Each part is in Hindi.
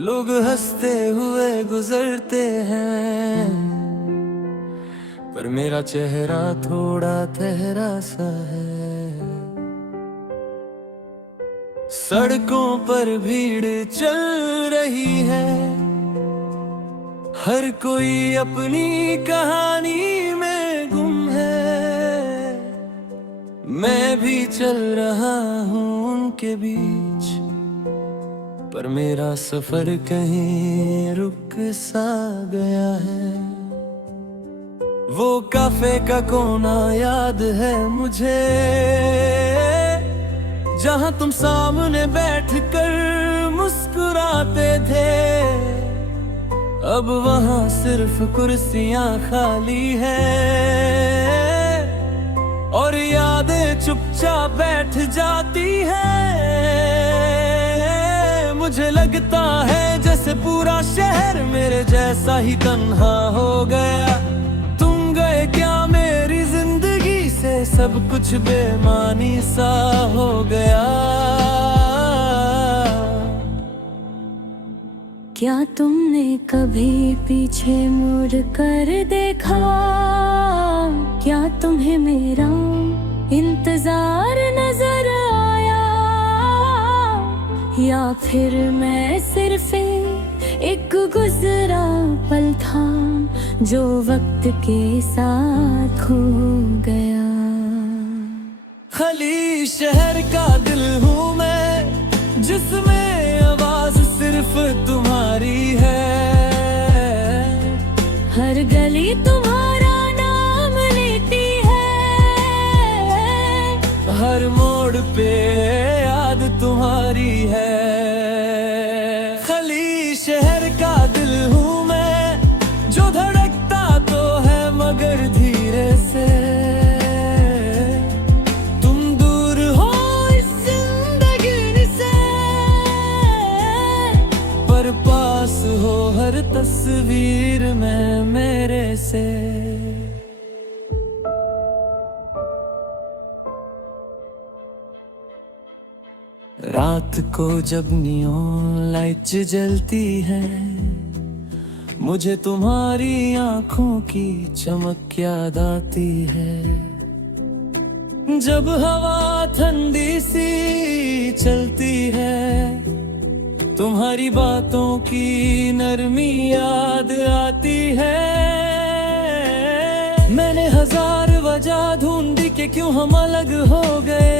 लोग हंसते हुए गुजरते हैं, पर मेरा चेहरा थोड़ा ठहरा सा है। सड़कों पर भीड़ चल रही है, हर कोई अपनी कहानी में गुम है। मैं भी चल रहा हूँ उनके बीच, पर मेरा सफर कहीं रुक सा गया है। वो काफे का कोना याद है मुझे, जहाँ तुम सामने बैठकर मुस्कुराते थे। अब वहाँ सिर्फ कुर्सियाँ खाली है, और यादें चुपचाप बैठ जाती है। मुझे लगता है जैसे पूरा शहर मेरे जैसा ही तन्हा हो गया। तुम गए क्या मेरी जिंदगी से, सब कुछ बेमानी सा हो गया। क्या तुमने कभी पीछे मुड़ कर देखा? क्या तुम्हें मेरा इंतजार नजर आया? या फिर मैं सिर्फ एक गुजरा पल था जो वक्त के साथ खो गया? खली शहर का दिल हूँ मैं, जिसमें आवाज सिर्फ तुम्हारी है। हर गली तुम्हारा नाम लेती है, हर मोड़ पे याद तुम्हारी है। खली शहर का दिल हूँ मैं, जो धड़कता तो है मगर धीरे से। तुम दूर हो इस जिंदगी से, पर पास हो हर तस्वीर में मेरे से। रात को जब नियॉन लाइट जलती है, मुझे तुम्हारी आंखों की चमक याद आती है। जब हवा ठंडी सी चलती है, तुम्हारी बातों की नरमी याद आती है। मैंने हजार वजह ढूंढी कि क्यों हम अलग हो गए,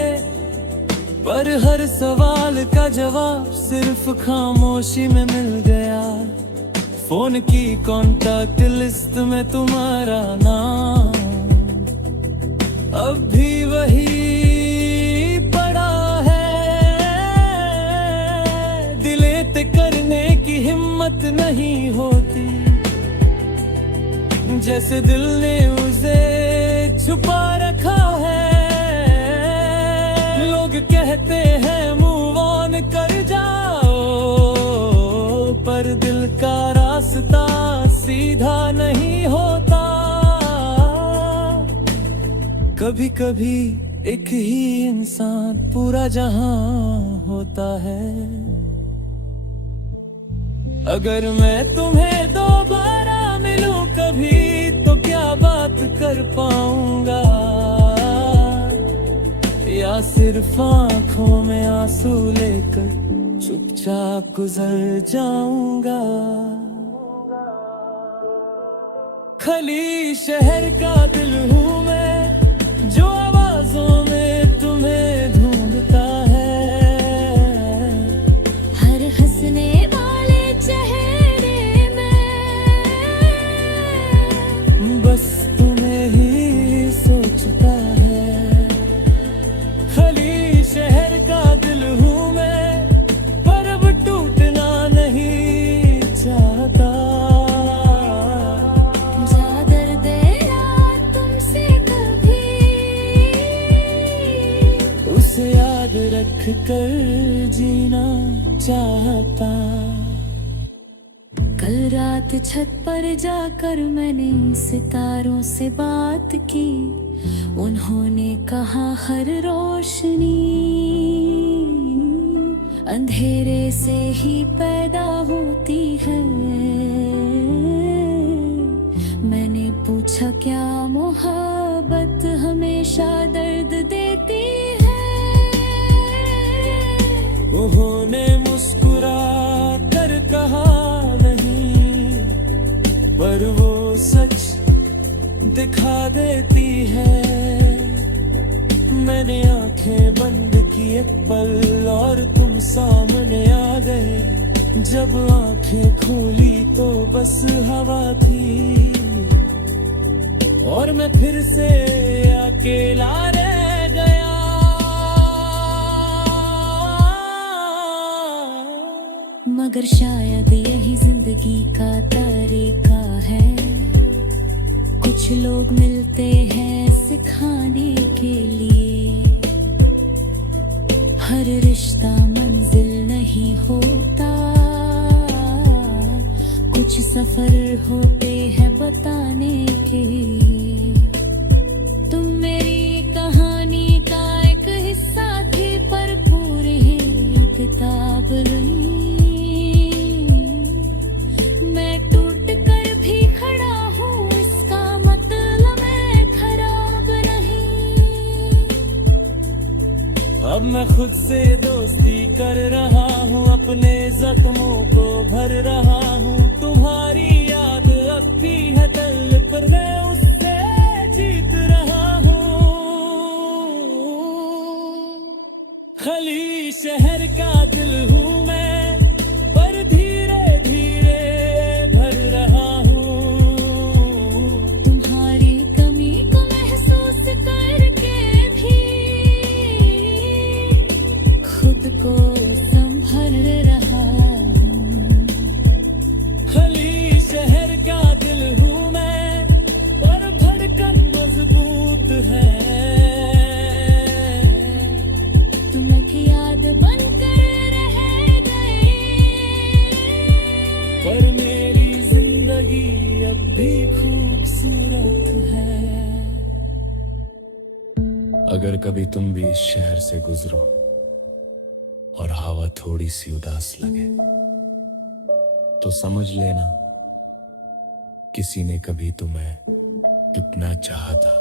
पर हर सवाल का जवाब सिर्फ खामोशी में मिल गया। फोन की कांटेक्ट लिस्ट में तुम्हारा नाम अब भी वही पड़ा है। डिलीट करने की हिम्मत नहीं होती, जैसे दिल ने उसे छुपा रखा है। लोग कहते हैं मूव ऑन कर जाओ, पर दिल का रास्ता सीधा नहीं होता। कभी कभी एक ही इंसान पूरा जहां होता है। अगर मैं तुम्हें दोबारा मिलूं कभी, तो क्या बात कर पाऊंगा, या सिर्फ आंखों में आंसू लेकर चुपचाप गुजर जाऊंगा। खली शहर का दिल हूँ मैं, जो आवाजों में तुम्हें ढूंढता है। हर हंसने वाले चेहरे में बस तुम्हें ही सोचता है। खली शहर का दिल हूँ मैं, पर अब टूटना नहीं चाहता। जा दर्द याद तुमसे कभी, उसे याद रख कर जीना चाहता। कल रात छत पर जाकर मैंने सितारों से बात की। उन्होंने कहा हर रोशनी अंधेरे से ही पैदा होती है। मैंने पूछा क्या मोहब्बत हमेशा दर्द देती है। उन्होंने मुस्कुरा कर कहा नहीं, पर वो सच दिखा देती है। मैंने आंखें बंद की एक पल और तुम सामने आ गए। जब आंखें खोली तो बस हवा थी और मैं फिर से अकेला रह गया। मगर शायद यही जिंदगी का तरीका है। कुछ लोग मिलते हैं सिखाने के लिए। हर रिश्ता मंजिल नहीं होता, कुछ सफर होते हैं बताने के लिए। तुम मेरी कहानी का एक हिस्सा थे, पर पूरी किताब नहीं। मैं टूट कर भी खड़ा हूँ, इसका मतलब मैं खराब नहीं। अब मैं खुद से दोस्ती कर रहा हूँ, अपने जख्मों को भर रहा हूँ। तुम्हारी याद अब भी है तल पर, मैं उससे जीत रहा हूँ। खली शहर का दिल हूँ मैं, पर धीरे धीरे भर रहा हूँ। तुम्हारी कमी को महसूस करके भी खुद को संभल रहा हूँ। खली शहर का दिल हूँ मैं, पर धड़कन मजबूत है। तुम एक याद बनकर रह गए, पर मेरी जिंदगी अब भी खूबसूरत है। अगर कभी तुम भी इस शहर से गुजरो और हवा थोड़ी सी उदास लगे, तो समझ लेना किसी ने कभी तुम्हें कितना चाहा था।